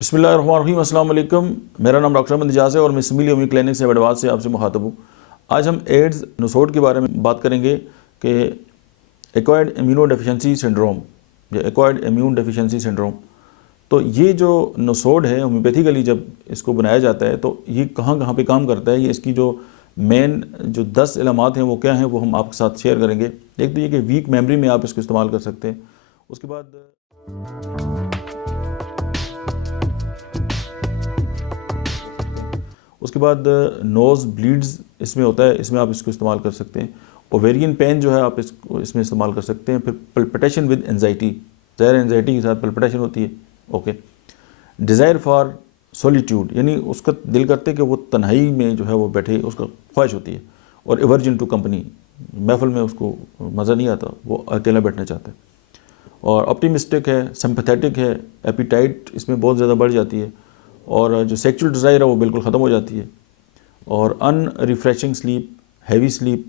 बिस्मिल्लाहिर्रहमानिर्रहीम, अस्सलाम वालेकुम। मेरा नाम डॉक्टर अहमद इजाज़ है और मैं सिमिली होम्यो क्लिनिक से एडवाज से आपसे मुखातब हूँ। आज हम एड्स नसोड के बारे में बात करेंगे कि एक्वायर्ड इम्यूनो डेफिशिएंसी सिंड्रोम या एक्वायर्ड इम्यून डेफिशिएंसी सिंड्रोम। तो ये जो नसोड है होम्योपैथिकली जब इसको बनाया जाता है तो ये कहाँ कहाँ पे काम करता है, ये इसकी जो मेन जो 10 इलामात हैं वो क्या हैं वो हम आपके साथ शेयर करेंगे। एक तो ये कि वीक मेमोरी में आप इसको इस्तेमाल कर सकते हैं। उसके बाद नोज़ ब्लीड्स इसमें होता है, इसमें आप इसको इस्तेमाल कर सकते हैं। ओवेरियन पेन जो है आप इसको इसमें इस्तेमाल कर सकते हैं। फिर पल्पिटेशन विद एंजाइटी, ज़ाहिर एंजाइटी के साथ पल्पिटेशन होती है। ओके। डिज़ायर फॉर सॉलिट्यूड, यानी उसका दिल करते कि वो तन्हाई में जो है वो बैठे, उसका ख्वाहिश होती है। और एवर्जन टू कंपनी, महफिल में उसको मज़ा नहीं आता, वो अकेला बैठना चाहता है। और ऑप्टिमिस्टिक है, सिंपैथेटिक है, एपिटाइट इसमें बहुत ज़्यादा बढ़ जाती है। और जो सेक्सुअल डिज़ायर है वो बिल्कुल ख़त्म हो जाती है। और अनरिफ्रेशिंग स्लीप, हैवी स्लीप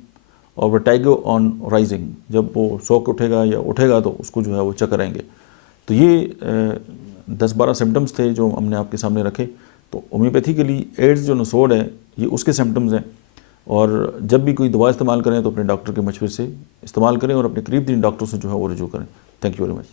और वर्टिगो ऑन राइजिंग, जब वो सो के उठेगा या उठेगा तो उसको जो है वो चक्कर आएंगे। तो ये 10-12 सिम्टम्स थे जो हमने आपके सामने रखे। तो होम्योपैथिकली एड्स जो नसोड है ये उसके सिम्टम्स हैं। और जब भी कोई दवा इस्तेमाल करें तो अपने डॉक्टर के मशवरे से इस्तेमाल करें और अपने करीब दिन डॉक्टर से जो है वो रुजू करें। Thank you very much.